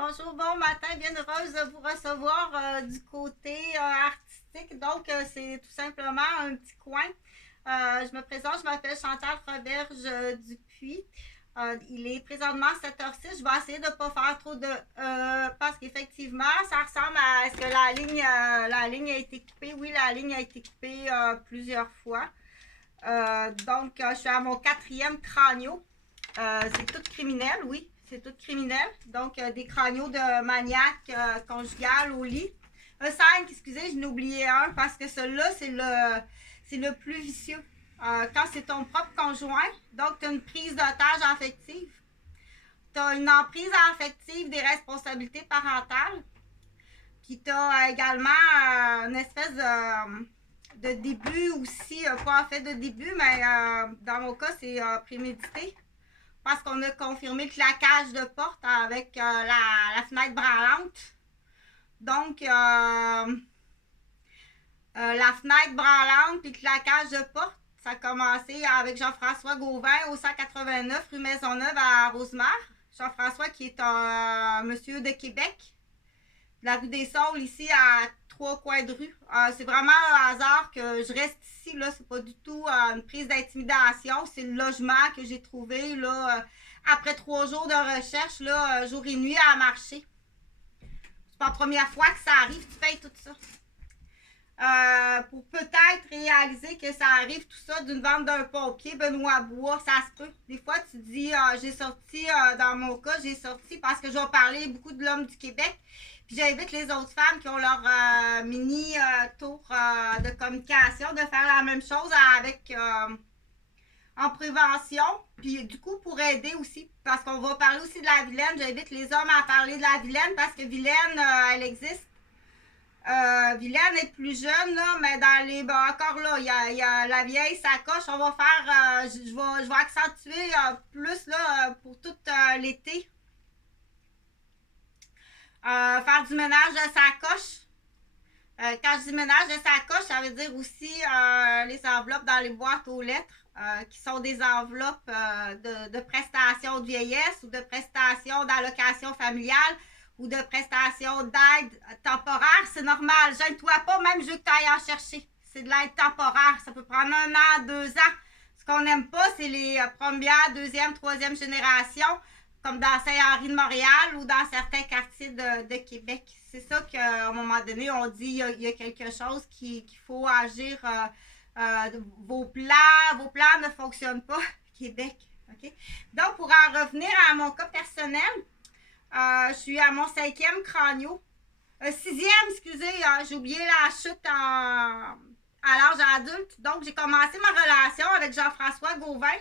Bonjour, bon matin, bien heureuse de vous recevoir du côté artistique. Donc, c'est tout simplement un petit coin. Je me présente, je m'appelle Chantal Roberge Dupuis. Il est présentement 7h06. Je vais essayer de ne pas faire trop de parce qu'effectivement, ça ressemble à est-ce que la ligne a été coupée. Oui, la ligne a été coupée plusieurs fois. Donc, je suis à mon 4e crânio. C'est tout criminel, oui. C'est tout criminel. Donc, des crânios de maniaque conjugal au lit. 5, excusez, je n'ai oublié un parce que celui-là, c'est le plus vicieux. Quand c'est ton propre conjoint, donc tu as une prise d'otage affective. Tu as une emprise affective des responsabilités parentales. Puis tu as également une espèce de début aussi, pas en fait de début, mais dans mon cas, c'est prémédité. Parce qu'on a confirmé le claquage de porte avec la fenêtre branlante. Donc, la fenêtre branlante puis le claquage de porte, ça a commencé avec Jean-François Gauvin au 189 rue Maisonneuve à Rosemère. Jean-François qui est un monsieur de Québec, de la rue des Saules, ici à 3 coins de rue. C'est vraiment un hasard que je reste ici. Là, c'est pas du tout une prise d'intimidation. C'est le logement que j'ai trouvé là, après 3 jours de recherche, là, jour et nuit à marcher. C'est pas la première fois que ça arrive, tu payes tout ça. Pour peut-être réaliser que ça arrive tout ça d'une vente d'un pompier, Benoît Bois, ça se peut. Des fois, tu dis, j'ai sorti, dans mon cas, j'ai sorti parce que je vais parler beaucoup de l'homme du Québec. Puis j'invite les autres femmes qui ont leur mini tour de communication de faire la même chose avec en prévention. Puis du coup, pour aider aussi, parce qu'on va parler aussi de la vilaine, j'invite les hommes à parler de la vilaine parce que vilaine, elle existe. Vilaine est plus jeune, là, mais dans les. Ben, encore là, il y a la vieille sacoche. On va faire. Je vais accentuer plus là, pour tout l'été. Faire du ménage de sacoche. Quand je dis ménage de sacoche, ça veut dire aussi les enveloppes dans les boîtes aux lettres, qui sont des enveloppes de prestations de vieillesse ou de prestations d'allocation familiale ou de prestations d'aide temporaire. C'est normal. Gêne-toi pas, même je veux que tu ailles en chercher. C'est de l'aide temporaire. Ça peut prendre 1 an, 2 ans. Ce qu'on n'aime pas, c'est les première, deuxième, troisième génération, comme dans Saint-Henri de Montréal ou dans certains quartiers de Québec. C'est ça qu'à un moment donné, on dit il y a quelque chose qu'il faut agir. Vos plans ne fonctionnent pas, Québec. Okay? Donc, pour en revenir à mon cas personnel, je suis à mon 5e crânio. 6e, excusez, j'ai oublié la chute à l'âge adulte. Donc, j'ai commencé ma relation avec Jean-François Gauvin.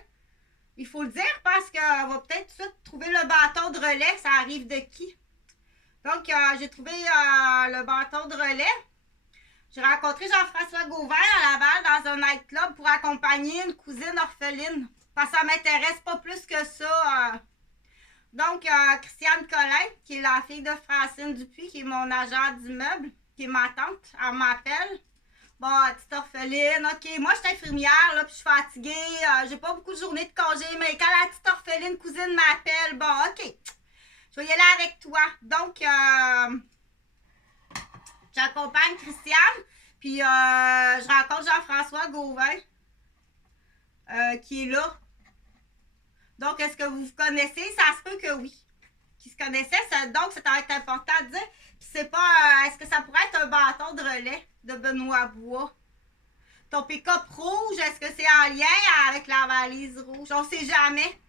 Il faut le dire parce qu'on va peut-être tout de suite trouver le bâton de relais. Ça arrive de qui? Donc, j'ai trouvé le bâton de relais. J'ai rencontré Jean-François Gauvin à Laval dans un nightclub pour accompagner une cousine orpheline. Parce que ça m'intéresse pas plus que ça. Donc, Christiane Collin, qui est la fille de Francine Dupuis, qui est mon agent d'immeuble, qui est ma tante, elle m'appelle. Bon, petite orpheline, ok. Moi, je suis infirmière, là, puis je suis fatiguée. J'ai pas beaucoup de journées de congé, mais quand la petite orpheline cousine m'appelle, bon, ok. Je vais y aller avec toi. Donc, j'accompagne Christiane, puis je rencontre Jean-François Gauvin, qui est là. Donc, est-ce que vous vous connaissez? Ça se peut que oui. Qui se connaissaient, donc ça va être important de dire. Puis c'est pas. Est-ce que ça pourrait être un bâton de relais de Benoît Bois? Ton pick-up rouge, est-ce que c'est en lien avec la valise rouge? On sait jamais.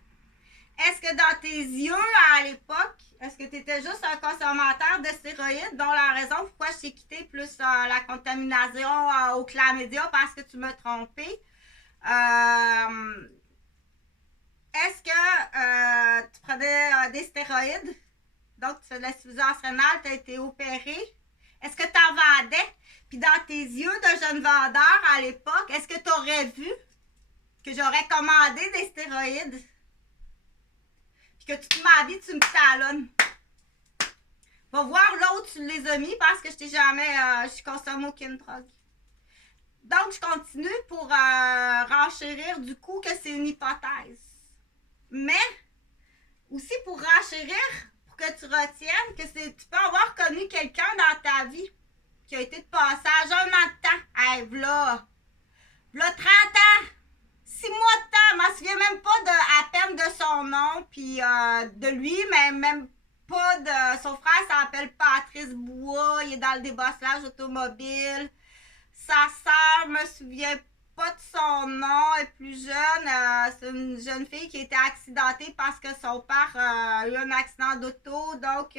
Est-ce que dans tes yeux, à l'époque, est-ce que tu étais juste un consommateur de stéroïdes, dont la raison pourquoi je t'ai quitté plus la contamination au chlamydia parce que tu m'as trompé? Est-ce que tu prenais des stéroïdes? Donc, tu fais de la suffisance rénale, tu as été opéré. Est-ce que tu en vendais? Puis dans tes yeux de jeune vendeur à l'époque, est-ce que tu aurais vu que j'aurais commandé des stéroïdes? Puis que tu m'as dit, tu me talonnes. Va voir l'autre, tu les as mis parce que je t'ai jamais. Je consomme aucune drogue. Donc, je continue pour renchérir du coup que c'est une hypothèse. Mais aussi pour renchérir, pour que tu retiennes que tu peux avoir connu quelqu'un dans ta vie qui a été de passage un an de temps. Hey, v'là 30 ans, 6 mois de temps, je m'en souviens même pas à peine de son nom, puis de lui, mais même pas de... Son frère s'appelle Patrice Bois, il est dans le débosselage automobile. Sa sœur, me souvient pas de son nom, elle est plus jeune. C'est une jeune fille qui a été accidentée parce que son père a eu un accident d'auto, donc...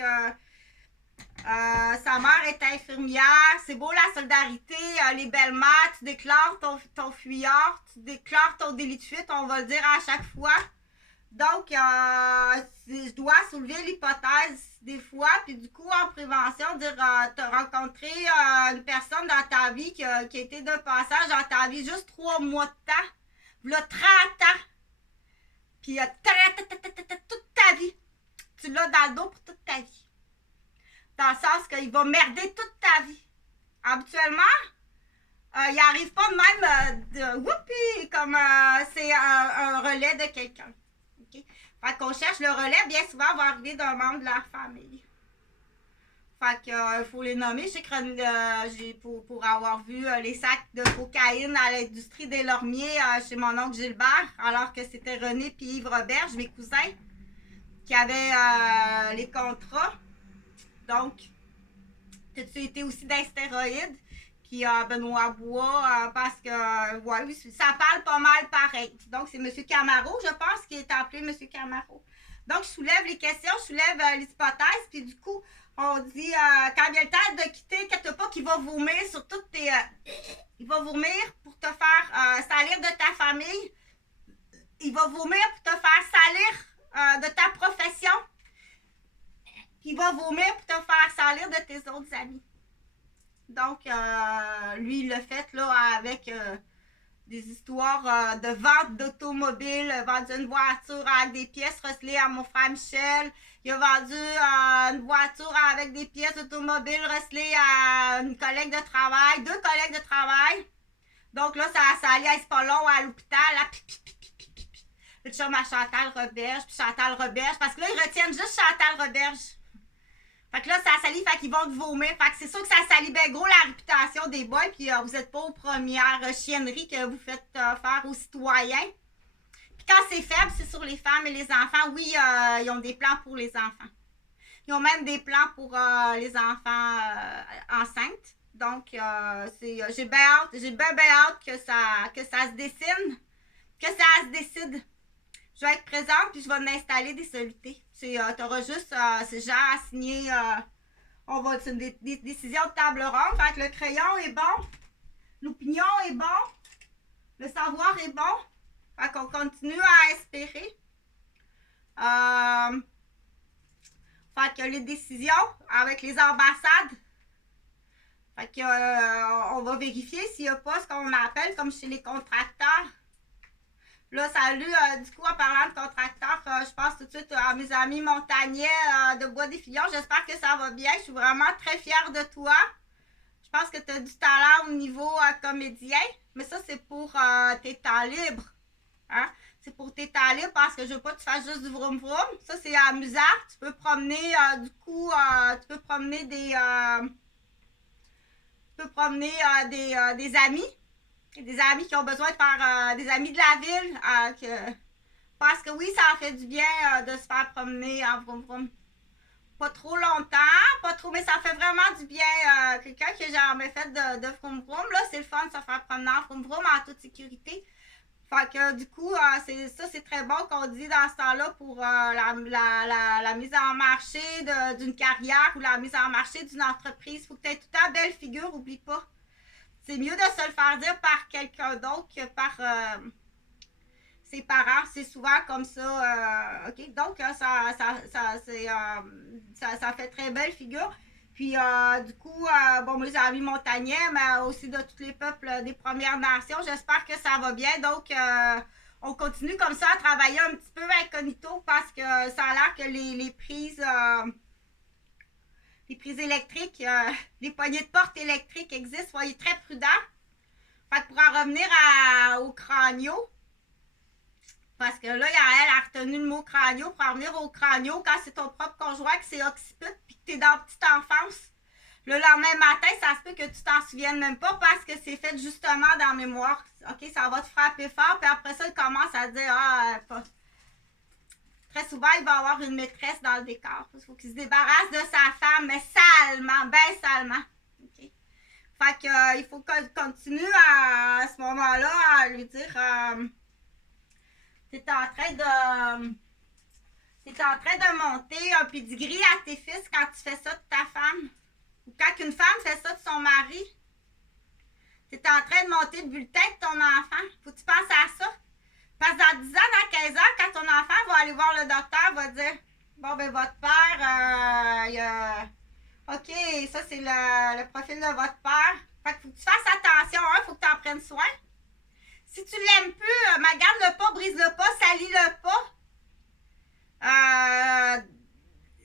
sa mère est infirmière. C'est beau la solidarité, les belles-mères. Tu déclares ton fuyard, tu déclares ton délit de fuite, on va le dire à chaque fois. Donc, je dois soulever l'hypothèse des fois, puis du coup, en prévention, dire tu as rencontré une personne dans ta vie qui a été de passage dans ta vie juste 3 mois de temps, là, 30 ans, puis toute ta vie. Tu l'as dans le dos pour toute ta vie. Dans le sens qu'il va merder toute ta vie. Habituellement, il n'arrive pas de même de whoopi, comme c'est un relais de quelqu'un. Okay? Fait qu'on cherche le relais, bien souvent, va arriver d'un membre de la famille. Fait qu'il faut les nommer. Je sais que pour avoir vu les sacs de cocaïne à l'industrie des Lormiers chez mon oncle Gilbert, alors que c'était René et Yves Roberge, mes cousins, qui avaient les contrats. Donc, tu été aussi d'un stéroïde. Puis Benoît Bois, parce que, ouais, ça parle pas mal pareil. Donc, c'est M. Camaro, je pense, qui est appelé M. Camaro. Donc, je soulève les questions, je soulève les hypothèses, puis du coup, on dit, quand vient le temps de quitter, inquiète pas qu'il va vomir sur toutes tes... il va vomir pour te faire salir de ta famille. Il va vomir pour te faire salir de ta profession. Puis il va vomir pour te faire salir de tes autres amis. Donc, lui, il l'a fait là avec des histoires de vente d'automobiles, vendu une voiture avec des pièces recelées à mon frère Michel. Il a vendu une voiture avec des pièces automobiles recelées à une collègue de travail, 2 collègues de travail. Donc là, ça allait à pas long à l'hôpital. Là, le chum à Chantal Roberge, puis Chantal Roberge, parce que là, ils retiennent juste Chantal Roberge. Fait que là, ça salit, fait qu'ils vont te vomir. Fait que c'est sûr que ça salit bien gros la réputation des boys, puis vous n'êtes pas aux premières chienneries que vous faites faire aux citoyens. Puis quand c'est faible, c'est sur les femmes et les enfants. Oui, ils ont des plans pour les enfants. Ils ont même des plans pour les enfants enceintes. Donc, j'ai bien hâte que ça se dessine, que ça se décide. Je vais être présente, puis je vais m'installer des solutés. Tu auras juste ces gens à signer. C'est une décision de table ronde. Fait que le crayon est bon, l'opinion est bon, le savoir est bon. Fait qu'on continue à espérer. Fait que les décisions avec les ambassades. Fait que on va vérifier s'il n'y a pas ce qu'on appelle comme chez les contracteurs. Là, salut, du coup, en parlant de contracteurs, je pense tout de suite à mes amis montagnais de Bois-des-Filions. J'espère que ça va bien. Je suis vraiment très fière de toi. Je pense que tu as du talent au niveau comédien. Mais ça, c'est pour tes temps libres. Hein? C'est pour tes temps libres parce que je veux pas que tu fasses juste du vroom vroom. Ça, c'est amusant. Tu peux promener, tu peux promener des amis. Des amis qui ont besoin de faire des amis de la ville. Parce que oui, ça en fait du bien de se faire promener en vroom vroom. Pas trop longtemps, pas trop, mais ça fait vraiment du bien. Quelqu'un qui a jamais fait de vroom vroom, là, c'est le fun de se faire promener en vroom vroom en toute sécurité. Fait que du coup, c'est très bon qu'on dit dans ce temps-là pour la mise en marché d'une carrière ou la mise en marché d'une entreprise. Faut que tu aies tout le temps belle figure, oublie pas. C'est mieux de se le faire dire par quelqu'un d'autre que par ses parents. C'est souvent comme ça. OK? Donc, ça fait très belle figure. Puis, du coup, mes amis montagnais, mais aussi de tous les peuples des Premières Nations, j'espère que ça va bien. Donc, on continue comme ça à travailler un petit peu incognito parce que ça a l'air que les prises électriques, les poignées de porte électriques existent. Soyez très prudents. Fait que pour en revenir au cranio, Parce que là, elle a retenu le mot crânio pour en venir au crânio quand c'est ton propre conjoint que c'est occiput puis que t'es dans la petite enfance. Le lendemain matin, ça se peut que tu t'en souviennes même pas parce que c'est fait justement dans la mémoire. OK, ça va te frapper fort, puis après ça, il commence à dire pas. Très souvent, il va avoir une maîtresse dans le décor. Il faut qu'il se débarrasse de sa femme, mais salement, bien salement. OK? Fait que, il faut qu'on continue à ce moment-là à lui dire t'es en train de monter un pedigree à tes fils quand tu fais ça de ta femme. Ou quand une femme fait ça de son mari. T'es en train de monter le bulletin de ton enfant. Faut que tu penses à ça. Parce que dans 10 ans, dans 15 ans, quand ton enfant va aller voir le docteur, va dire bon, ben, votre père, il a. OK, ça, c'est le profil de votre père. Fait que faut que tu fasses attention, hein, faut que tu en prennes soin. Si tu l'aimes plus, magane-le pas, brise-le pas, salis-le pas.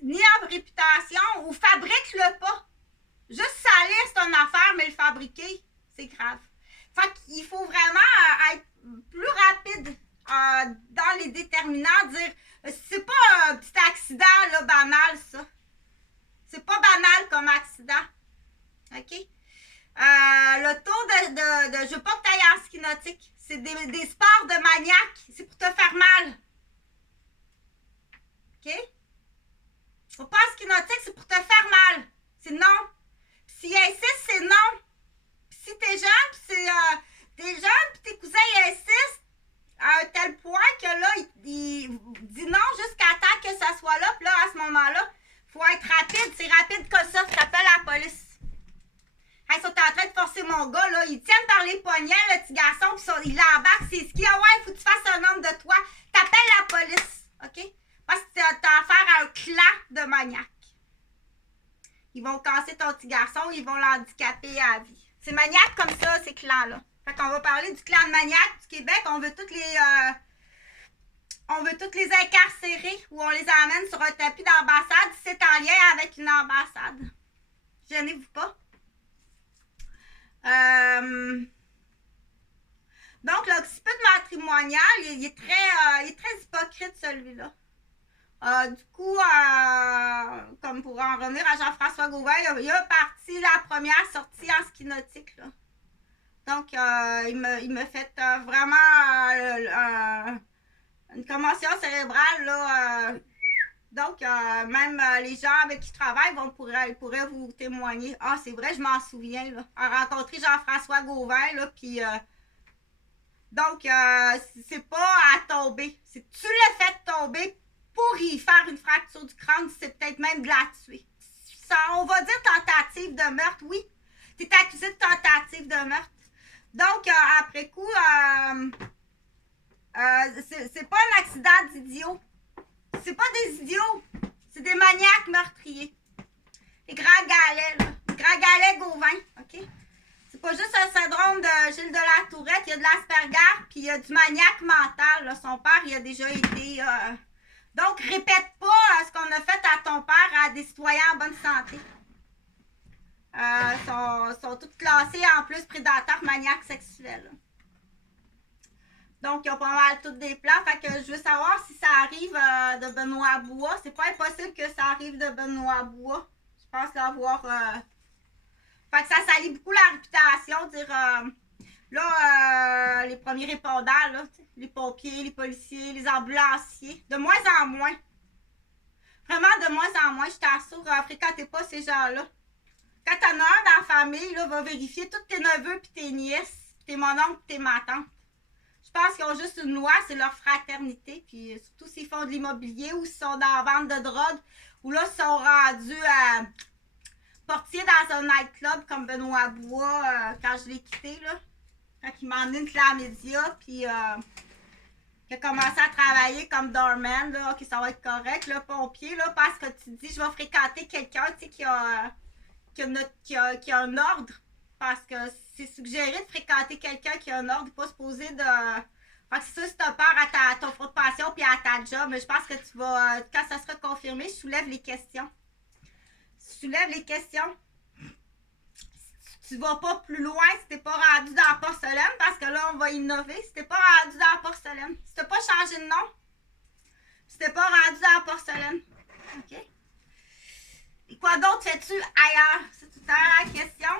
Ni en réputation, ou fabrique-le pas. Juste salir, c'est une affaire, mais le fabriquer, c'est grave. Fait qu'il faut vraiment être plus rapide dans les déterminants, dire c'est pas un petit accident là, banal, ça. C'est pas banal comme accident. OK? Le taux je veux pas que tu ailles en ski nautique. C'est des sports de maniaque. C'est pour te faire mal. OK? Faut pas en ski nautique, c'est pour te faire mal. C'est non. S'il insiste, c'est non. Puis si t'es jeune, puis tes cousins ils insistent à un tel point que là, il dit non jusqu'à temps que ça soit là. Puis là, à ce moment-là, faut être rapide. C'est rapide comme ça. Tu appelles la police. Hey, ils sont en train de forcer mon gars, là. Ils tiennent par les poignets, le petit garçon, puis il embarque ses skis. Ah ouais, faut que tu fasses un homme de toi. T'appelles la police. OK? Parce que t'as affaire à un clan de maniaques. Ils vont casser ton petit garçon, ils vont l'handicaper à vie. C'est maniaque comme ça, ces clans-là. Fait qu'on va parler du clan de maniaque du Québec. On veut toutes les incarcérer ou on les amène sur un tapis d'ambassade si c'est en lien avec une ambassade. Gênez-vous pas. Donc, l'occiput matrimonial, il est très hypocrite, celui-là. Du coup, comme pour en revenir à Jean-François Gauvin, il a parti la première sortie en ski nautique, là. Donc, il me fait vraiment une commotion cérébrale, là. Donc, même les gens avec qui je travaille pourraient vous témoigner. Ah, c'est vrai, je m'en souviens, là. À rencontrer Jean-François Gauvin, là, puis... donc, c'est pas à tomber. C'est que tu l'as fait tomber pour y faire une fracture du crâne, c'est peut-être même de la tuer. Ça, on va dire tentative de meurtre, oui. Tu es accusé de tentative de meurtre. Donc, après coup, c'est pas un accident d'idiot. C'est pas des idiots. C'est des maniaques meurtriers. Les grands galets, là. Les grands galets Gauvin, OK? C'est pas juste un syndrome de Gilles de la Tourette. Il y a de l'Asperger, puis il y a du maniaque mental, là. Son père, il a déjà été... Donc, répète pas ce qu'on a fait à ton père à des citoyens en bonne santé. Sont toutes classées en plus prédateurs maniaques sexuels. Donc, ils ont pas mal toutes des plans. Fait que je veux savoir si ça arrive de Benoît Bois. C'est pas impossible que ça arrive de Benoît Bois. Je pense l'avoir... Fait que ça salit beaucoup la réputation. Dire... Là, les premiers répondants, là, les pompiers, les policiers, les ambulanciers, de moins en moins. Vraiment de moins en moins, je t'assure, fréquentez pas ces gens-là. Quand t'en as un dans la famille, là, va vérifier tous tes neveux pis tes nièces, pis tes mononcles pis tes matantes. Je pense qu'ils ont juste une loi, c'est leur fraternité, puis surtout s'ils font de l'immobilier ou s'ils sont dans la vente de drogue, ou là, s'ils sont rendus portiers dans un nightclub comme Benoît Bois, quand je l'ai quitté, là. Quand il m'a emmené une clan média, puis qu'il a commencé à travailler comme doorman, là, ok, ça va être correct, là, pompier, là, parce que tu te dis, je vais fréquenter quelqu'un, tu sais, qui a un ordre, parce que c'est suggéré de fréquenter quelqu'un qui a un ordre, pas se poser de... Fait que c'est sûr, si t'as peur à ton front de passion, puis à ta job, mais je pense que tu vas, quand ça sera confirmé, je soulève les questions. Je soulève les questions. tu vas pas plus loin si t'es pas rendu dans la porcelaine, parce que là, on va innover. Si t'es pas rendu dans la porcelaine, si t'as pas changé de nom, si t'es pas rendu dans la porcelaine. OK? Et quoi d'autre fais-tu ailleurs? C'est tout le temps la question.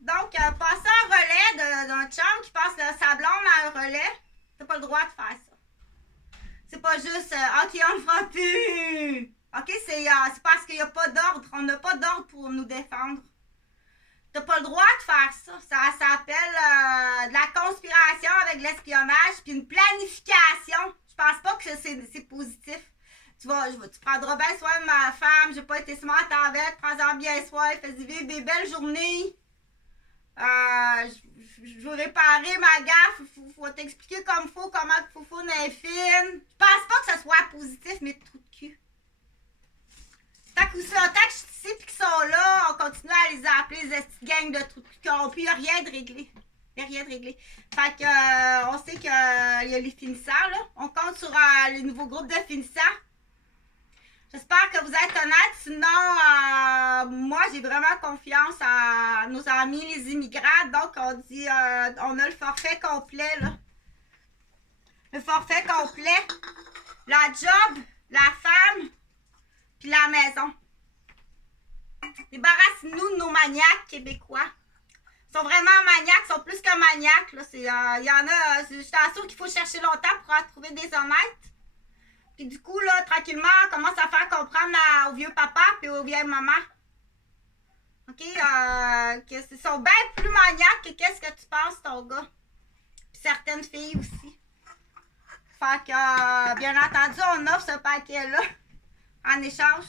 Donc, passer un relais d'un chum qui passe sa blonde à un relais, t'as pas le droit de faire ça. C'est pas juste OK, on le fera plus. OK, c'est parce qu'il n'y a pas d'ordre. On n'a pas d'ordre pour nous défendre. T'as pas le droit de faire ça. Ça s'appelle de la conspiration avec l'espionnage puis une planification. Je pense pas que c'est positif. Tu prendras bien soin de ma femme, j'ai pas été smart avec, prends-en bien soin, fais-y vivre des belles journées. Je veux réparer ma gaffe, faut t'expliquer comme faut comment Foufoune est fine. Je pense pas que ce soit positif, mais trou de cul. Tant que je suis ici et qu'ils sont là, on continue à les appeler les petites gangs de trous de cul qui n'ont plus rien de réglé. Il n'y a rien de réglé. Fait que, on sait qu'il y a les finissants, là. On compte sur les nouveaux groupes de finissants. J'espère que vous êtes honnêtes. Sinon, moi, j'ai vraiment confiance à nos amis, les immigrants. Donc, on dit, on a le forfait complet, là. Le forfait complet. La job, la femme, puis la maison. Débarrassez-nous de nos maniaques québécois. Ils sont vraiment maniaques, ils sont plus que maniaques. Il y en a, je t'assure qu'il faut chercher longtemps pour en trouver des honnêtes. Puis du coup, là, tranquillement, on commence à faire comprendre au vieux papa et aux vieilles mamans. OK? Qu'ils sont bien plus maniaques que qu'est-ce que tu penses, ton gars. Puis certaines filles aussi. Fait que, bien entendu, on offre ce paquet-là en échange.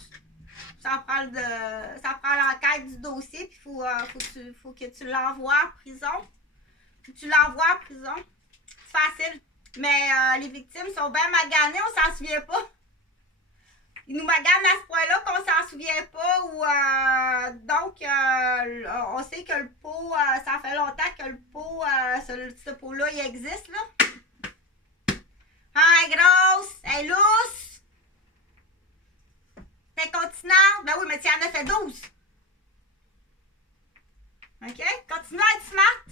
Ça prend l'enquête du dossier, puis faut que tu l'envoies en prison. Puis tu l'envoies en prison. C'est facile. Mais les victimes sont bien maganées, on s'en souvient pas. Ils nous maganent à ce point-là qu'on s'en souvient pas. Donc, on sait que le pot, ça fait longtemps que le pot, ce pot-là, il existe, là. Ah, elle est grosse, elle est lousse. C'est incontinente. Ben oui, mais tu en as fait 12. OK? Continue à être smart.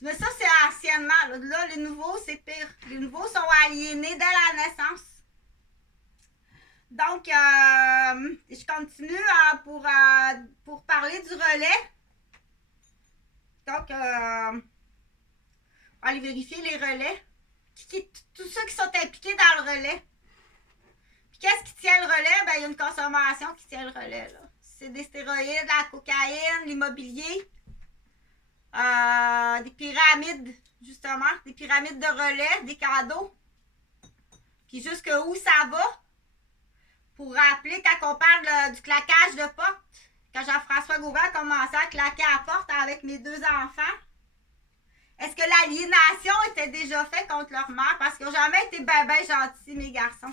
Mais ça, c'est anciennement. Là, les nouveaux, c'est pire. Les nouveaux sont aliénés dès la naissance. Donc, je continue pour parler du relais. Donc, on va aller vérifier les relais. Tous ceux qui sont impliqués dans le relais. Puis qu'est-ce qui tient le relais? Ben, il y a une consommation qui tient le relais, là. C'est des stéroïdes, la cocaïne, l'immobilier. Des pyramides, justement. Des pyramides de relais, des cadeaux. Puis jusque où ça va? Pour rappeler, quand on parle du claquage de porte, quand Jean-François Gauvin commençait à claquer à la porte avec mes 2 enfants, est-ce que l'aliénation était déjà faite contre leur mère? Parce qu'ils n'ont jamais été ben gentils, mes garçons.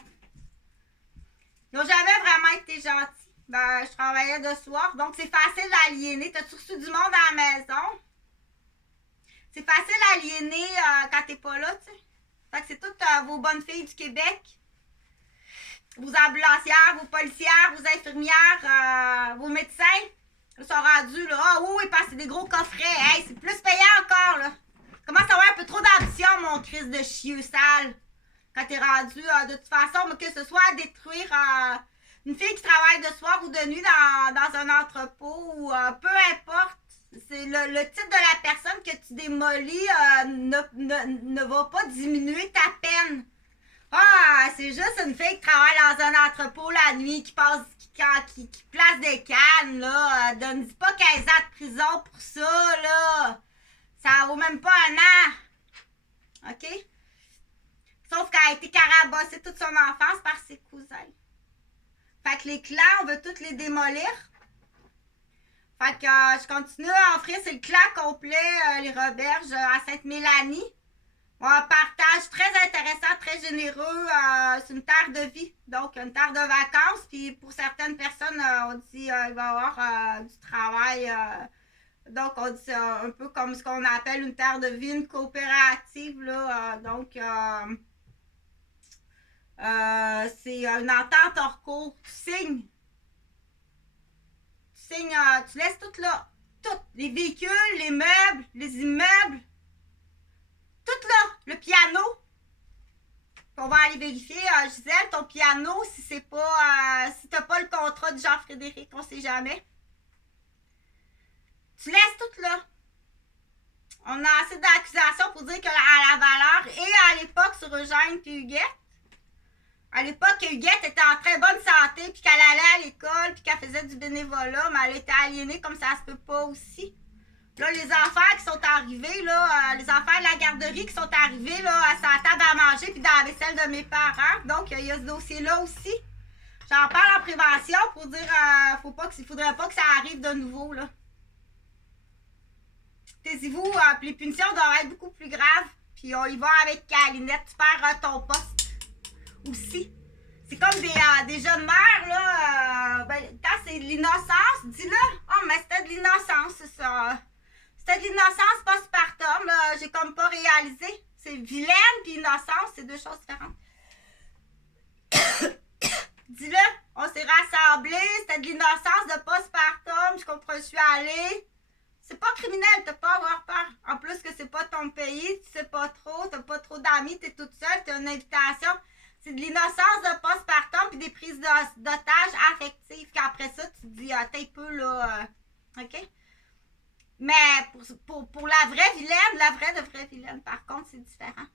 Ils n'ont jamais vraiment été gentils. Ben, je travaillais de soir, donc c'est facile d'aliéner. T'as-tu reçu du monde à la maison? C'est facile d'aliéner quand t'es pas là, tu sais. Fait que c'est toutes vos bonnes filles du Québec. Vos ambulancières, vos policières, vos infirmières, vos médecins. Ils sont rendus, là. Ah oui, parce que c'est des gros coffrets. Hey, c'est plus payant encore, là. Commence à avoir un peu trop d'ambition, mon Christ de chieux sale. Quand t'es rendu, de toute façon, mais que ce soit à détruire une fille qui travaille de soir ou de nuit dans un entrepôt, ou peu importe. C'est le titre de la personne que tu démolis ne va pas diminuer ta peine. Ah, c'est juste une fille qui travaille dans un entrepôt la nuit, qui place des cannes, là. Donne-dis pas 15 ans de prison pour ça, là. Ça vaut même pas un an. OK? Sauf qu'elle a été carabossée toute son enfance par ses cousins. Fait que les clans, on veut tous les démolir. Fait que je continue à offrir, c'est le clan complet, les Roberges à Sainte-Mélanie. Un partage très intéressant, très généreux. C'est une terre de vie, donc une terre de vacances. Puis pour certaines personnes, on dit il va y avoir du travail. Donc on dit un peu comme ce qu'on appelle une terre de vie, une coopérative. Là, c'est une entente hors cours. Tu signes, tu laisses tout là. Tout, les véhicules, les meubles, les immeubles, tout là, le piano. On va aller vérifier, Gisèle, ton piano, si c'est pas, si t'as pas le contrat de Jean-Frédéric, on sait jamais. Tu laisses tout là. On a assez d'accusations pour dire que à la valeur et à l'époque sur Eugène puis Huguette. À l'époque, Huguette était en très bonne santé, puis qu'elle allait à l'école, puis qu'elle faisait du bénévolat, mais elle était aliénée comme ça se peut pas aussi. Là, les enfants qui sont arrivés, là, les enfants de la garderie qui sont arrivés, là, à sa table à manger, puis dans la vaisselle de mes parents. Donc, il y a ce dossier-là aussi. J'en parle en prévention pour dire, il faudrait pas que ça arrive de nouveau, là. Taisez-vous, puis les punitions doivent être beaucoup plus graves. Puis on y va avec Calinette, tu perds ton poste aussi. C'est comme des jeunes mères, là. Quand c'est de l'innocence, dis-le. Oh, mais c'était de l'innocence, c'est ça. C'était de l'innocence postpartum, là. J'ai comme pas réalisé. C'est vilaine puis innocence, c'est deux choses différentes. Dis-le. On s'est rassemblés, c'était de l'innocence de postpartum. Je suis allée. C'est pas criminel, t'as pas à avoir peur. En plus que c'est pas ton pays, tu sais pas trop, t'as pas trop d'amis, t'es toute seule, t'as une invitation. C'est de l'innocence de postpartum puis des prises d'otages affectives. Qu'après ça, tu te dis, t'es peu là, OK? Mais pour la vraie vilaine, la vraie vilaine, par contre, c'est différent.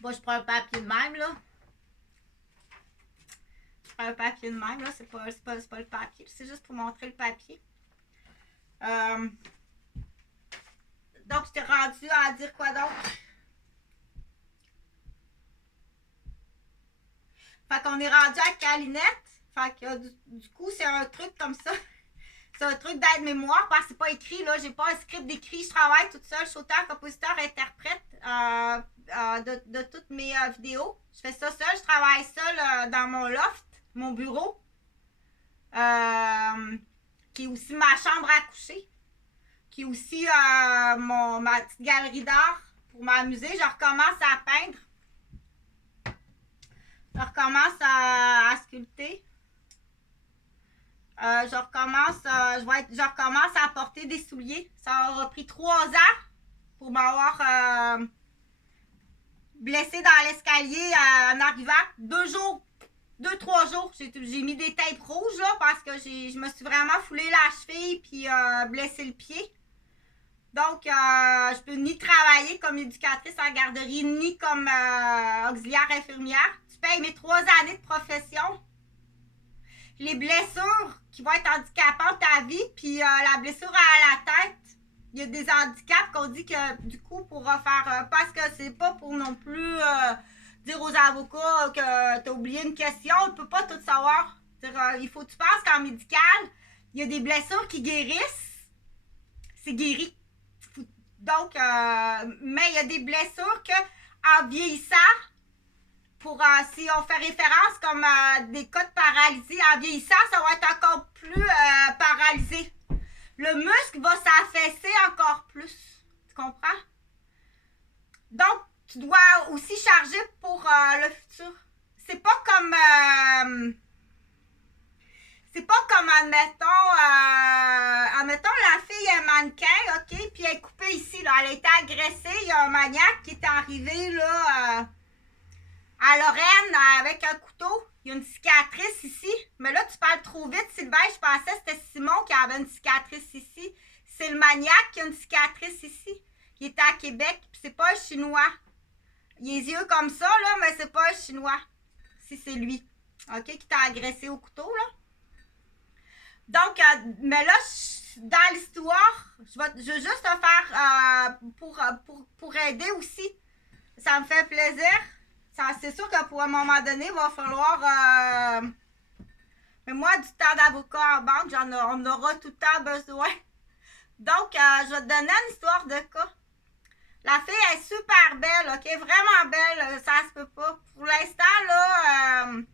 Bon, je prends un papier de même, là. Un papier de même, là, c'est pas le papier, c'est juste pour montrer le papier. Donc, je t'ai rendu à dire quoi donc? Fait qu'on est rendu à Calinette. Fait que du coup, c'est un truc comme ça. C'est un truc d'aide-mémoire parce que c'est pas écrit, là. J'ai pas un script d'écrit. Je travaille toute seule. Je suis auteur, compositeur, interprète de toutes mes vidéos. Je fais ça seule. Je travaille seule dans mon loft. Mon bureau, qui est aussi ma chambre à coucher, qui est aussi ma petite galerie d'art pour m'amuser. Je recommence à peindre. Je recommence à sculpter. Je recommence à porter des souliers. Ça aura pris 3 ans pour m'avoir blessée dans l'escalier en arrivant. 2-3 jours, j'ai mis des tapes rouges là parce que je me suis vraiment foulé la cheville puis blessé le pied. Donc, je peux ni travailler comme éducatrice en garderie ni comme auxiliaire infirmière. Tu payes mes 3 années de profession. Les blessures qui vont être handicapantes à vie puis la blessure à la tête, il y a des handicaps qu'on dit que du coup pour faire parce que c'est pas pour non plus dire aux avocats que tu as oublié une question, on ne peut pas tout savoir. Il faut que tu penses qu'en médical, il y a des blessures qui guérissent. C'est guéri. Donc, mais il y a des blessures que en vieillissant, si on fait référence comme des cas de paralysie, en vieillissant, ça va être encore plus paralysé. Le muscle va s'affaisser encore plus. Tu comprends? Donc, tu dois aussi charger pour le futur. C'est pas comme admettons la fille est mannequin, ok, puis elle est coupée ici, là, elle a été agressée, il y a un maniaque qui est arrivé là à Lorraine avec un couteau, il y a une cicatrice ici, mais là tu parles trop vite Sylvain, je pensais que c'était Simon qui avait une cicatrice ici, c'est le maniaque qui a une cicatrice ici, il était à Québec, puis c'est pas un Chinois. Il a les yeux comme ça, là, mais c'est pas un Chinois. Si c'est lui. OK, qui t'a agressé au couteau, là. Donc, mais là, dans l'histoire, je veux juste te faire pour aider aussi. Ça me fait plaisir. C'est sûr que pour un moment donné, il va falloir. Mais moi, du temps d'avocat en banque, on aura tout le temps besoin. Donc, je vais te donner une histoire de cas. La fille est super belle, ok? Vraiment belle, ça se peut pas. Pour l'instant, là, elle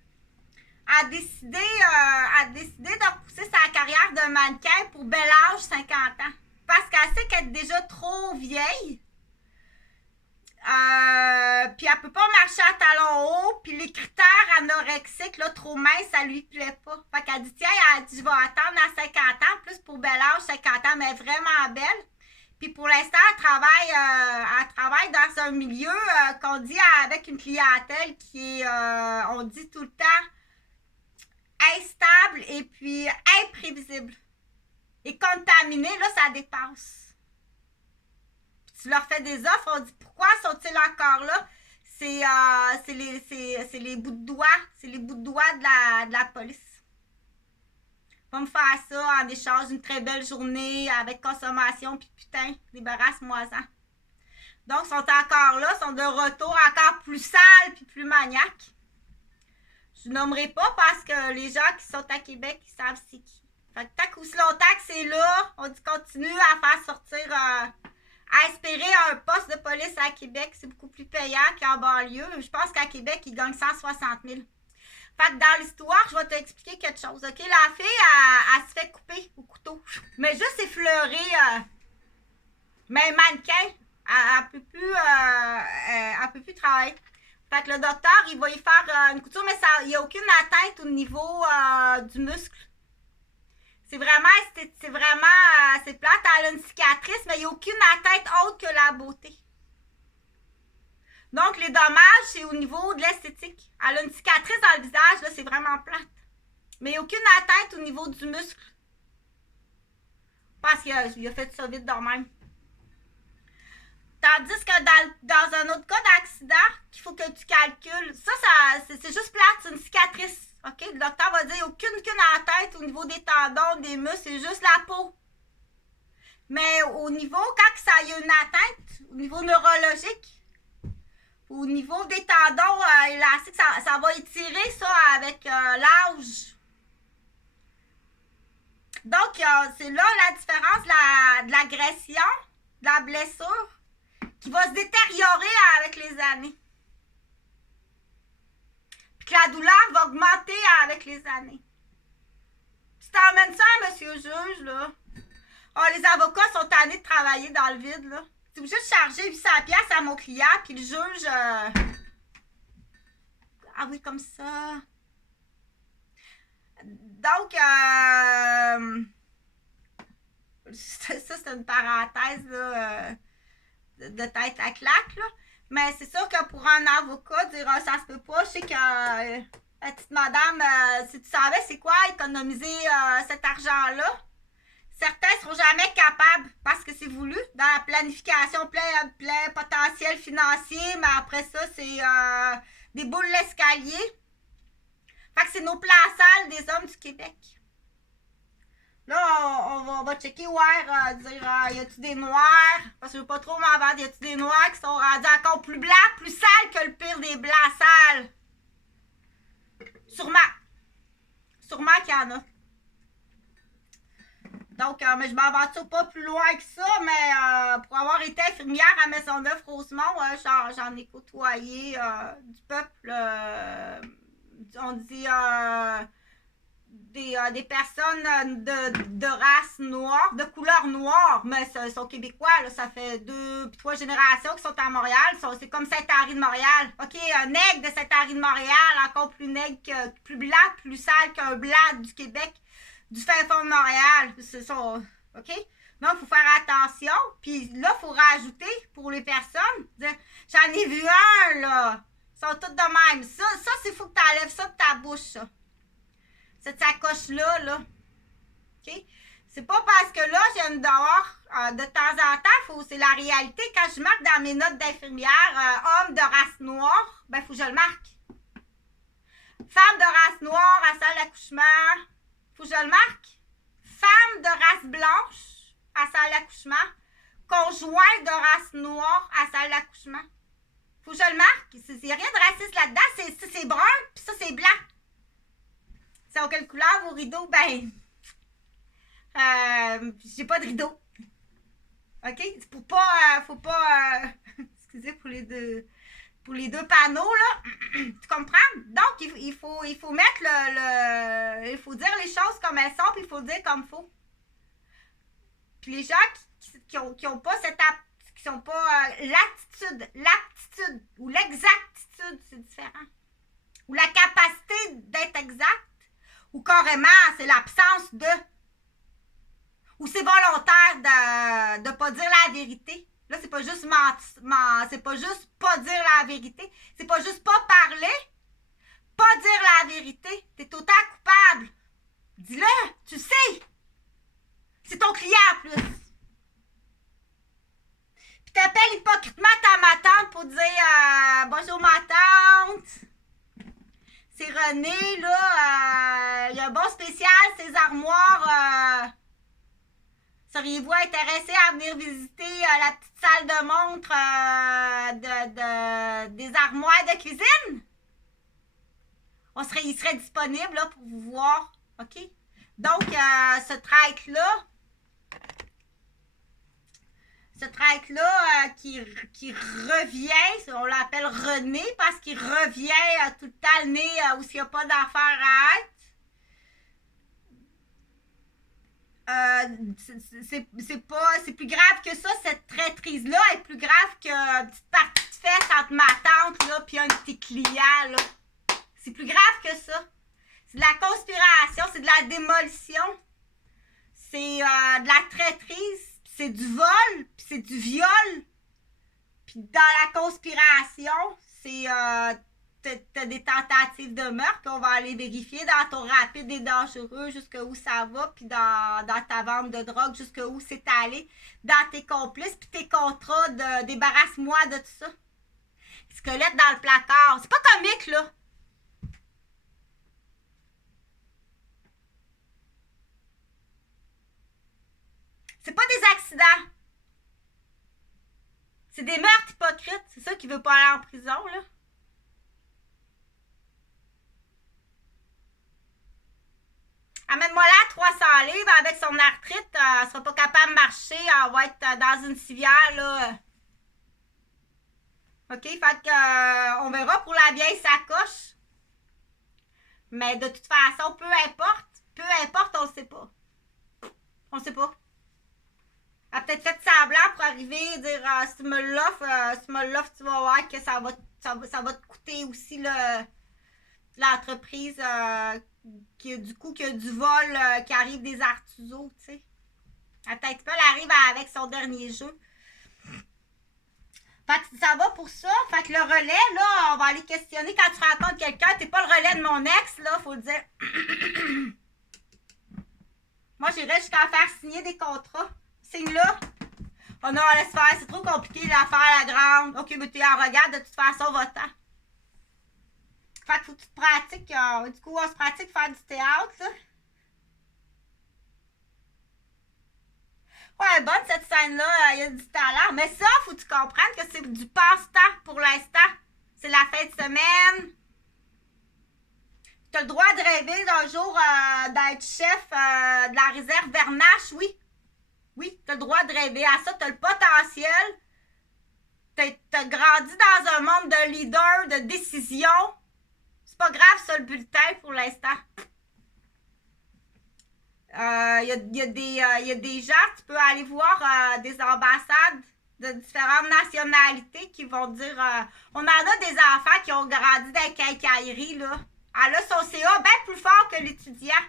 a décidé de repousser sa carrière de mannequin pour bel âge, 50 ans. Parce qu'elle sait qu'elle est déjà trop vieille. Puis elle peut pas marcher à talons hauts. Puis les critères anorexiques, là, trop minces, ça lui plaît pas. Fait qu'elle dit, tiens, elle dit, je vais attendre à 50 ans, plus pour bel âge, 50 ans, mais vraiment belle. Puis pour l'instant, elle travaille dans un milieu qu'on dit avec une clientèle qui est, on dit tout le temps, instable et puis imprévisible. Et contaminé, là, ça dépasse. Tu leur fais des offres, on dit pourquoi sont-ils encore là? C'est les bouts de doigts, c'est les bouts de doigts de la police. Va me faire ça en échange d'une très belle journée avec consommation, puis putain, débarrasse-moi-en. Donc, ils sont encore là, sont de retour encore plus sales puis plus maniaques. Je ne nommerai pas parce que les gens qui sont à Québec, ils savent c'est qui. Fait que tant qu'aussi longtemps que c'est là, on dit continue à faire sortir... à espérer un poste de police à Québec, c'est beaucoup plus payant qu'en banlieue. Je pense qu'à Québec, ils gagnent 160 000. Fait que dans l'histoire, je vais t'expliquer quelque chose. OK? La fille, elle se fait couper au couteau. Mais juste effleurer. Mais mannequin, elle peut plus travailler. Fait que le docteur, il va y faire une couture, mais il n'y a aucune atteinte au niveau du muscle. C'est vraiment c'est plate, elle a une cicatrice, mais il n'y a aucune atteinte autre que la beauté. Donc, les dommages, c'est au niveau de l'esthétique. Elle a une cicatrice dans le visage, là, c'est vraiment plate. Mais il n'y a aucune atteinte au niveau du muscle. Parce qu'il a fait ça vite de même. Tandis que dans un autre cas d'accident, qu'il faut que tu calcules, ça c'est juste plate, c'est une cicatrice. OK? Le docteur va dire aucune atteinte au niveau des tendons, des muscles, c'est juste la peau. Mais au niveau, quand ça y a une atteinte, au niveau neurologique, au niveau des tendons élastiques, ça va étirer ça avec l'âge. Donc, c'est là la différence de l'agression, de la blessure, qui va se détériorer avec les années. Puis que la douleur va augmenter avec les années. Tu t'emmènes ça à monsieur juge, là. Oh, les avocats sont tannés de travailler dans le vide, là. Tu es obligé de charger 800$ à mon client, puis le juge... Ah oui, comme ça. Donc, ça, c'est une parenthèse, là, de tête à claque, là. Mais c'est sûr que pour un avocat, dire ça se peut pas, je sais que la petite madame, si tu savais c'est quoi économiser cet argent-là, certains ne seront jamais capables parce que c'est voulu dans la planification, plein potentiel financier, mais après ça, c'est des boules l'escalier. Fait que c'est nos plans sales des hommes du Québec. Là, on va checker, dire, y a-tu des noirs? Parce que je veux pas trop m'en vendre. Y a-tu des noirs qui sont rendus encore plus blancs, plus sales que le pire des blancs sales? Sûrement. Sûrement qu'il y en a. Donc, mais je m'aventure pas plus loin que ça, mais pour avoir été infirmière à Maisonneuve-Rosemont, j'en ai côtoyé du peuple, on dit... des personnes de race noire, de couleur noire, mais ils sont québécois, là, ça fait 2 puis 3 générations qui sont à Montréal, c'est comme Saint-Henri de Montréal. OK, un nègre de Saint-Henri de Montréal, encore plus nègre, plus blanc, plus sale qu'un blanc du Québec, du fin fond de Montréal. C'est ça, OK? Donc, il faut faire attention, puis là, il faut rajouter pour les personnes, j'en ai vu un, là, ils sont tous de même. Ça, c'est faut que tu enlèves ça de ta bouche, ça. Cette sacoche-là, là. OK? C'est pas parce que là, je viens d'avoir de temps en temps, c'est la réalité. Quand je marque dans mes notes d'infirmière homme de race noire, ben, il faut que je le marque. Femme de race noire à salle d'accouchement, il faut que je le marque. Femme de race blanche à salle d'accouchement. Conjoint de race noire à salle d'accouchement. Il faut que je le marque. Il n'y a rien de raciste là-dedans. C'est brun, puis ça, c'est blanc. C'est en quelle couleur vos rideaux? Ben, j'ai pas de rideau. OK? Faut pas, excusez pour les deux panneaux, là. Tu comprends? Donc, il faut mettre il faut dire les choses comme elles sont, puis il faut le dire comme il faut. Puis les gens qui ont pas qui sont pas l'attitude, l'aptitude ou l'exactitude, c'est différent. Ou la capacité d'être exact, ou carrément, c'est l'absence de. Ou c'est volontaire de ne pas dire la vérité. Là, c'est pas juste c'est pas juste pas dire la vérité. C'est pas juste pas parler, pas dire la vérité. T'es autant coupable. Dis-le, tu sais. C'est ton client en plus. Puis t'appelles hypocritement ma tante pour dire bonjour ma tante. C'est René, là. Il y a un bon spécial, ces armoires. Seriez-vous intéressé à venir visiter la petite salle de montre des armoires de cuisine? Il serait disponible là, pour vous voir. OK? Donc, ce traître-là qui revient, on l'appelle René parce qu'il revient tout le temps le nez où il n'y a pas d'affaire à être. C'est plus grave que ça, cette traîtrise-là est plus grave qu'une petite partie de fesse entre ma tante là puis un de tes clients, là. C'est plus grave que ça. C'est de la conspiration, c'est de la démolition, c'est de la traîtrise, c'est du vol, puis c'est du viol. Puis dans la conspiration, c'est t'as des tentatives de meurtre, puis on va aller vérifier dans ton rapide et dangereux jusqu'où ça va, puis dans ta vente de drogue, jusqu'où c'est allé, dans tes complices, puis tes contrats de débarrasse-moi de tout ça. Squelette dans le placard. C'est pas comique, là. C'est pas des accidents. C'est des meurtres hypocrites. C'est ça qui veut pas aller en prison, là. Amène-moi là 300 livres avec son arthrite. Elle sera pas capable de marcher. Elle va être dans une civière, là. OK? Fait que, on verra pour la vieille sacoche. Mais de toute façon, peu importe, on le sait pas. On le sait pas. Elle a peut-être fait semblant pour arriver et dire si tu me l'offres, tu vas voir que ça va te coûter aussi l'entreprise qui a du vol qui arrive des Artuso, tu sais. Peut-être pas, elle arrive avec son dernier jeu. Fait que ça va pour ça. Fait que le relais, là, on va aller questionner quand tu rencontres quelqu'un. T'es pas le relais de mon ex, là, faut le dire. Moi, j'irais jusqu'à faire signer des contrats. Signe là. Oh non, laisse faire, c'est trop compliqué l'affaire, la grande. Ok, mais tu en regardes de toute façon, va-t'en. Fait que faut que tu te pratiques. Du coup, on se pratique faire du théâtre, là. Ouais, bonne cette scène-là, il y a du talent. Mais ça, faut que tu comprennes que c'est du passe-temps pour l'instant. C'est la fin de semaine. Tu as le droit de rêver d'un jour d'être chef de la réserve Vernache, oui. Oui, tu as le droit de rêver à ça. Tu as le potentiel. Tu as grandi dans un monde de leader, de décision. C'est pas grave, ça, le bulletin pour l'instant. Il y a des gens, tu peux aller voir des ambassades de différentes nationalités qui vont dire on en a des enfants qui ont grandi dans les quincailleries, là. Elle a son CA bien plus fort que l'étudiant.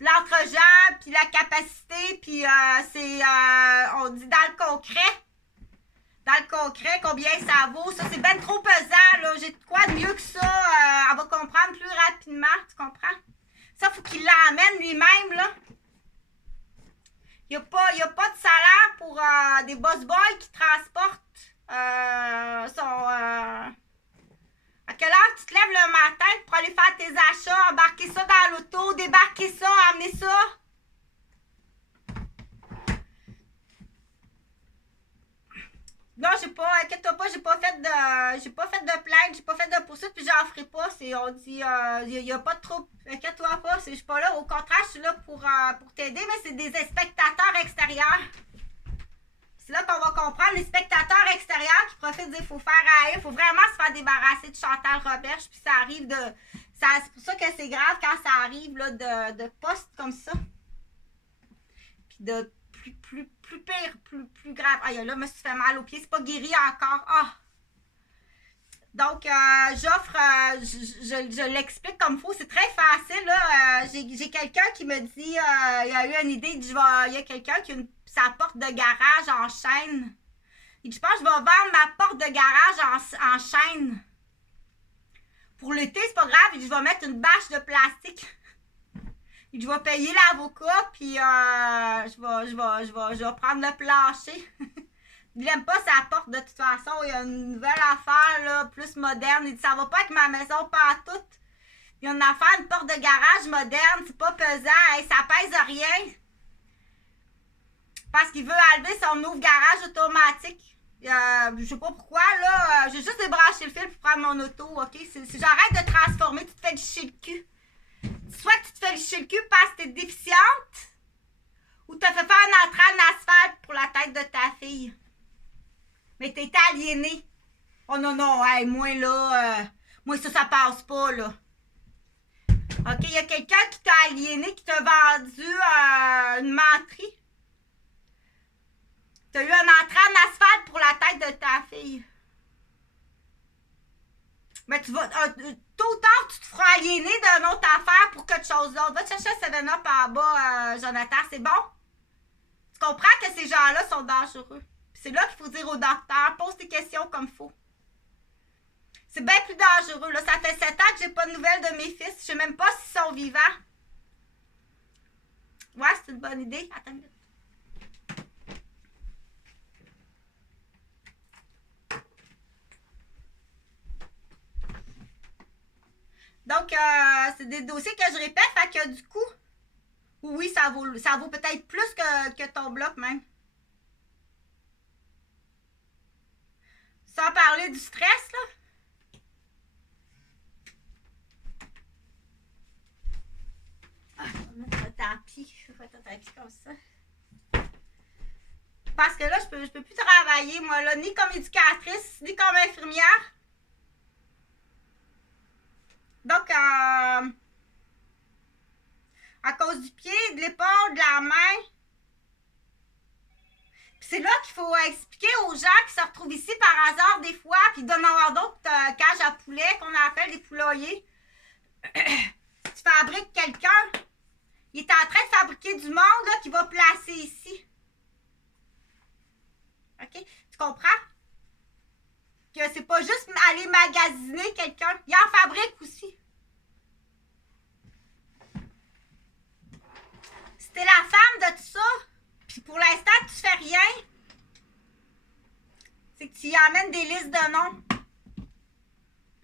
L'entre-gens, puis la capacité, puis c'est, on dit dans le concret. Dans le concret, combien ça vaut. Ça, c'est bien trop pesant, là. J'ai de quoi de mieux que ça. Elle va comprendre plus rapidement, tu comprends? Ça, faut qu'il l'emmène lui-même, là. Il n'y a pas de salaire pour des boss boys qui transportent À quelle heure tu te lèves le matin pour aller faire tes achats, embarquer ça dans l'auto, débarquer ça, amener ça? Non, inquiète-toi pas, j'ai pas fait de plainte, j'ai pas fait de poursuite, puis j'en ferai pas. On dit, il y a pas de trouble. Inquiète-toi pas, je suis pas là. Au contraire, je suis là pour t'aider, mais c'est des spectateurs extérieurs. C'est là qu'on va comprendre les spectateurs extérieurs qui profitent il faut faire haïr, il faut vraiment se faire débarrasser de Chantal Roberge, puis ça arrive c'est pour ça que c'est grave quand ça arrive là, de postes comme ça. Puis de plus pire, plus grave. Aïe, là, je me suis fait mal au pied. C'est pas guéri encore. Ah! Donc, j'offre, je l'explique comme il faut. C'est très facile. Là. J'ai quelqu'un qui me dit, il a eu une idée, il y a quelqu'un qui a sa porte de garage en chaîne. Il dit, je pense que je vais vendre ma porte de garage en chaîne. Pour l'été, c'est pas grave. Il dit, je vais mettre une bâche de plastique. Il dit, je vais payer l'avocat, puis je vais prendre le plancher. Il n'aime pas sa porte de toute façon. Il y a une nouvelle affaire là, plus moderne. Il dit ça va pas avec ma maison pantoute. Il y a une affaire, une porte de garage moderne, c'est pas pesant, hey, ça pèse rien. Parce qu'il veut enlever son nouveau garage automatique. Je sais pas pourquoi, là. J'ai juste débranché le fil pour prendre mon auto, ok? Si j'arrête de transformer, tu te fais licher le cul. Soit que tu te fais licher le cul parce que t'es déficiente, ou t'as fait faire une entrée en asphalte pour la tête de ta fille. Mais t'es aliéné. Oh non, hey, moi là, moi ça passe pas là. Ok, il y a quelqu'un qui t'a aliéné, qui t'a vendu une menterie. T'as eu un entrée en asphalte pour la tête de ta fille. Mais tu vas, tôt ou tard, tu te feras aliéner d'une autre affaire pour quelque chose d'autre. Va te chercher un 7-Up en bas, Jonathan, c'est bon? Tu comprends que ces gens-là sont dangereux. C'est là qu'il faut dire au docteur, pose tes questions comme il faut. C'est bien plus dangereux. Là. Ça fait 7 ans que j'ai pas de nouvelles de mes fils. Je sais même pas s'ils sont vivants. Ouais, c'est une bonne idée. Attends une minute. Donc, c'est des dossiers que je répète. Fait que du coup, oui, ça vaut peut-être plus que ton bloc même. Sans parler du stress, là. Ah, je vais mettre un tapis. Je vais mettre un tapis comme ça. Parce que là, je peux plus travailler, moi, là, ni comme éducatrice, ni comme infirmière. Donc, à cause du pied, de l'épaule, de la main. C'est là qu'il faut expliquer aux gens qui se retrouvent ici par hasard des fois, puis d'en avoir d'autres cages à poulet qu'on appelle des poulaillers. Tu fabriques quelqu'un, il est en train de fabriquer du monde là, qui va placer ici. OK? Tu comprends? Que c'est pas juste aller magasiner quelqu'un, il en fabrique aussi. Si t'es la femme de tout ça, puis pour l'instant, tu fais rien, c'est que tu y amènes des listes de noms.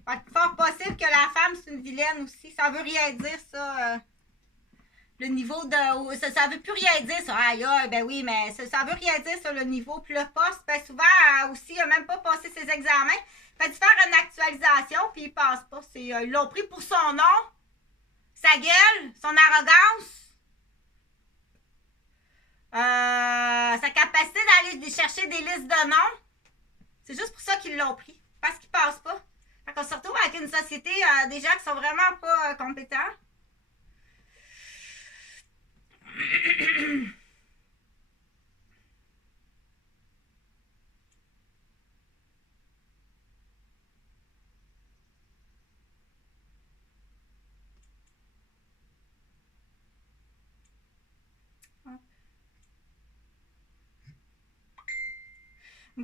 Fait que fort possible que la femme, c'est une vilaine aussi. Ça veut rien dire, ça. Le niveau de... Ça veut plus rien dire, ça. Aïe, aïe, ben oui, mais ça veut rien dire sur le niveau. Puis le poste, ben souvent, aussi, il n'a même pas passé ses examens. Fait dû faire une actualisation, puis il passe pas. Ils l'ont pris pour son nom, sa gueule, son arrogance. Sa capacité d'aller chercher des listes de noms. C'est juste pour ça qu'ils l'ont pris. Parce qu'ils passent pas. Fait qu'on se retrouve avec une société des gens qui sont vraiment pas compétents.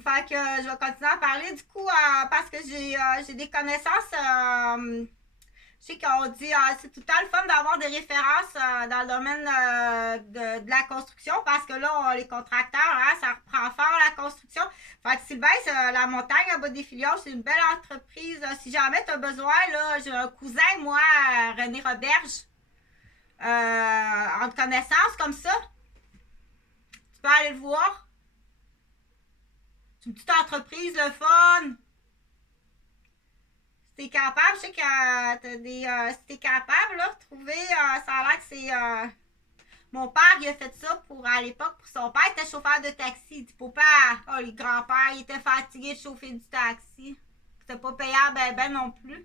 Fait que je vais continuer à parler du coup parce que j'ai des connaissances. Je sais qu'on dit c'est tout le temps le fun d'avoir des références dans le domaine de la construction parce que là, les contracteurs, hein, ça reprend fort la construction. Fait que Sylvain, la montagne à bas des filions, c'est une belle entreprise. Si jamais tu as besoin, là, j'ai un cousin, moi, René Roberge, en connaissance comme ça. Tu peux aller le voir. C'est une petite entreprise, le fun. Si t'es capable, je sais que t'as des. Si t'es capable, là, trouver. Ça a l'air que c'est. Mon père, il a fait ça pour, à l'époque, pour son père, il était chauffeur de taxi. Il dit, papa, oh, les grands-pères, il était fatigué de chauffer du taxi. C'était pas payable ben non plus.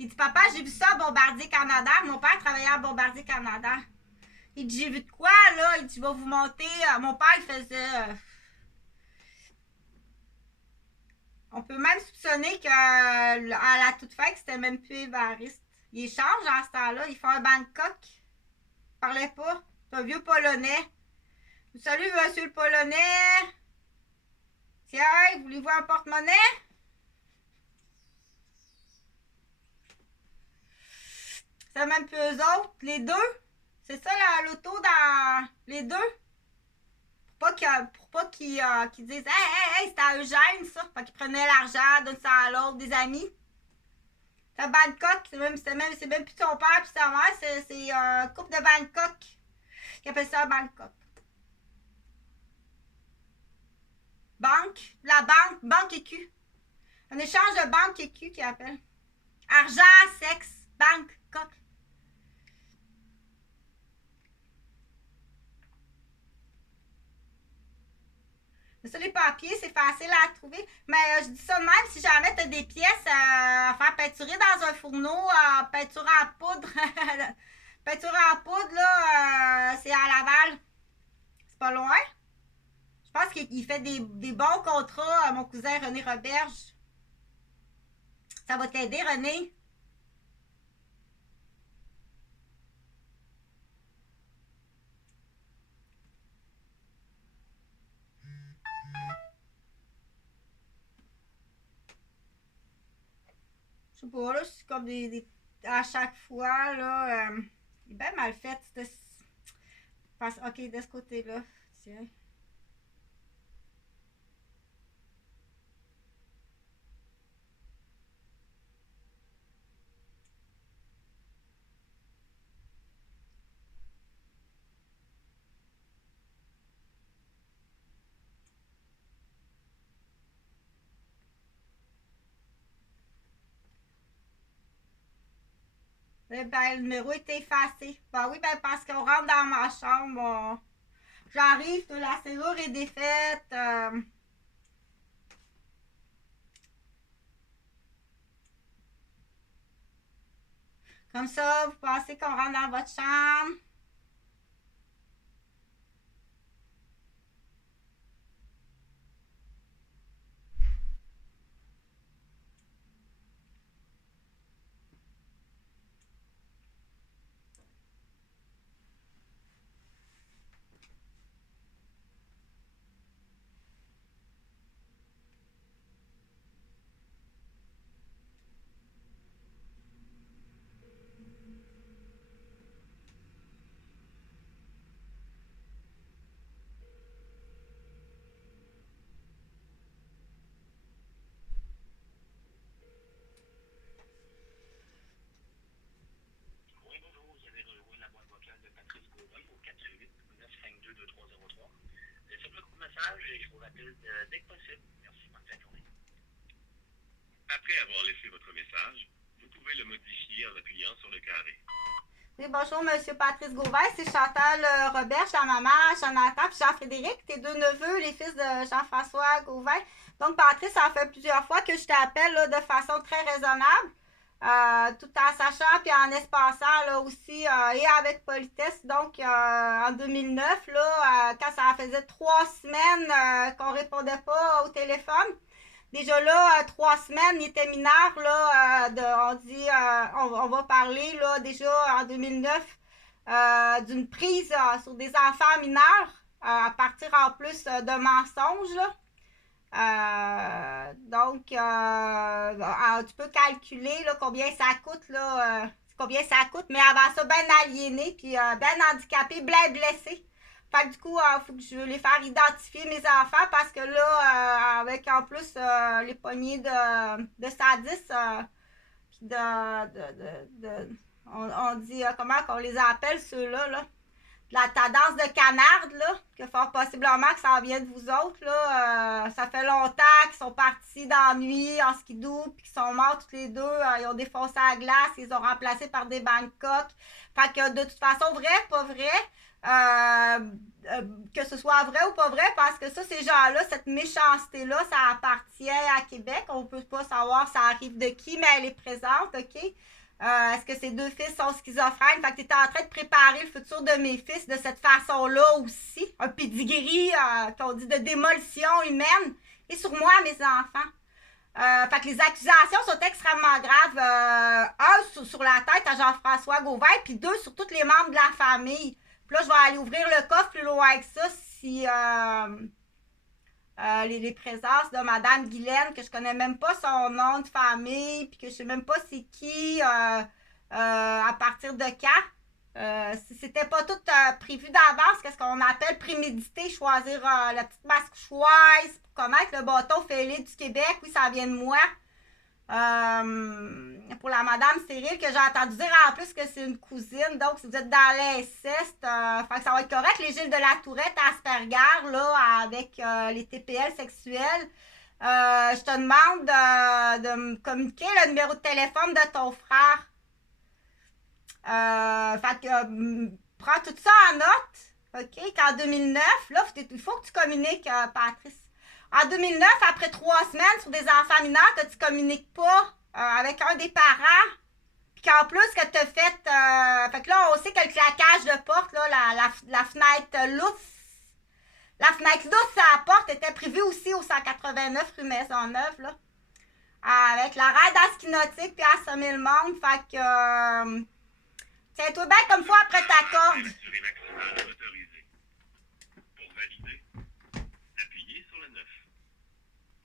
Il dit, papa, j'ai vu ça à Bombardier Canada. Mon père travaillait à Bombardier Canada. Il dit, j'ai vu de quoi, là? Il dit, je vais vous monter. Mon père, il faisait. On peut même soupçonner qu'à la toute fin, que c'était même plus Évariste. Il échange à ce temps-là. Il fait un Bangkok. Il parlait pas. C'est un vieux Polonais. Salut, monsieur le Polonais. Tiens, voulez-vous un porte-monnaie? C'est même plus eux autres, les deux. C'est ça l'auto dans les deux. Pour pas qu'ils disent hey, c'était à Eugène, ça. Fait qu'ils prenaient l'argent, donnent ça à l'autre, des amis. C'est Bangkok, c'est même plus son père puis sa mère, c'est couple de Bangkok qui appelle ça Bangkok. Banque écu. Un échange de banque écu qui appelle. Argent, sexe, Bangkok. Ça, les papiers, c'est facile à trouver. Mais je dis ça de même, si jamais tu as des pièces à faire peinturer dans un fourneau, peinture en poudre. Peinture en poudre, là, c'est à Laval. C'est pas loin. Je pense qu'il fait des bons contrats à mon cousin René Roberge. Ça va t'aider, René. Je sais pas, là, c'est comme à chaque fois, là, il est bien mal fait. Ok, de ce côté-là. Tiens. Ben, le numéro est effacé. Ben oui, ben parce qu'on rentre dans ma chambre. J'arrive, la serrure est défaite. Comme ça, vous pensez qu'on rentre dans votre chambre. Et je vous rappelle dès que possible. Merci, bonne fin de journée. Après avoir laissé votre message, vous pouvez le modifier en appuyant sur le carré. Oui, bonjour, Monsieur Patrice Gauvin. C'est Chantal Robert, sa maman, Jonathan, puis Jean-Frédéric, tes deux neveux, les fils de Jean-François Gauvin. Donc, Patrice, ça fait plusieurs fois que je t'appelle là, de façon très raisonnable, tout en sachant puis en espaçant là, aussi et avec politesse. Donc, en 2009, là, quand ça faisait 3 semaines qu'on répondait pas au téléphone, déjà là, 3 semaines, il était mineur, là, on dit, on va parler, là, déjà en 2009, d'une prise sur des enfants mineurs, à partir en plus de mensonges, là. Donc, tu peux calculer, là, combien ça coûte, là, mais avant ça, bien aliéné, puis bien handicapé, bien blessé. Fait que du coup, il faut que je les faire identifier mes enfants parce que là, avec en plus les poignées de sadistes, puis on dit, comment qu'on les appelle ceux-là, là? La tendance de canarde, là, que fort possiblement que ça vient de vous autres, là. Ça fait longtemps qu'ils sont partis dans la nuit en skidoo, puis qu'ils sont morts tous les deux. Ils ont défoncé la glace, ils les ont remplacés par des Bangkok. Fait que de toute façon, vrai, pas vrai, que ce soit vrai ou pas vrai, parce que ça, ces gens-là, cette méchanceté-là, ça appartient à Québec. On peut pas savoir ça arrive de qui, mais elle est présente, OK? Est-ce que ces deux fils sont schizophrènes? Fait que tu étais en train de préparer le futur de mes fils de cette façon-là aussi. Un pedigree, qu'on dit, de démolition humaine. Et sur moi, mes enfants. Fait que les accusations sont extrêmement graves. Un, sur la tête à Jean-François Gauvin, puis deux, sur tous les membres de la famille. Puis là, je vais aller ouvrir le coffre plus loin que ça si les présences de Madame Guylaine, que je connais même pas son nom de famille, puis que je sais même pas c'est qui, à partir de quand. Si c'était pas tout prévu d'avance, qu'est-ce qu'on appelle prémédité, choisir la petite masque choise pour connaître le bateau fêlé du Québec, oui, ça vient de moi. Pour la Madame Cyril, que j'ai entendu dire en plus que c'est une cousine, donc si vous êtes dans l'inceste, fait que ça va être correct, les Gilles de la Tourette à Asperger, là, avec les TPL sexuels. Je te demande de me communiquer le numéro de téléphone de ton frère. Fait que prends tout ça en note, ok? Qu'en 2009, là, il faut que tu communiques, Patrice. En 2009, après 3 semaines sur des enfants mineurs, que tu communiques pas avec un des parents, puis qu'en plus que tu as fait... fait que là, on sait que le claquage de porte, là, la fenêtre lousse, la fenêtre lousse à la porte était prévue aussi au 189 rue Maisonneuve, là. Avec la raide à ski nautique puis à assommer le monde, fait que... tiens-toi bien comme faut après ta corde.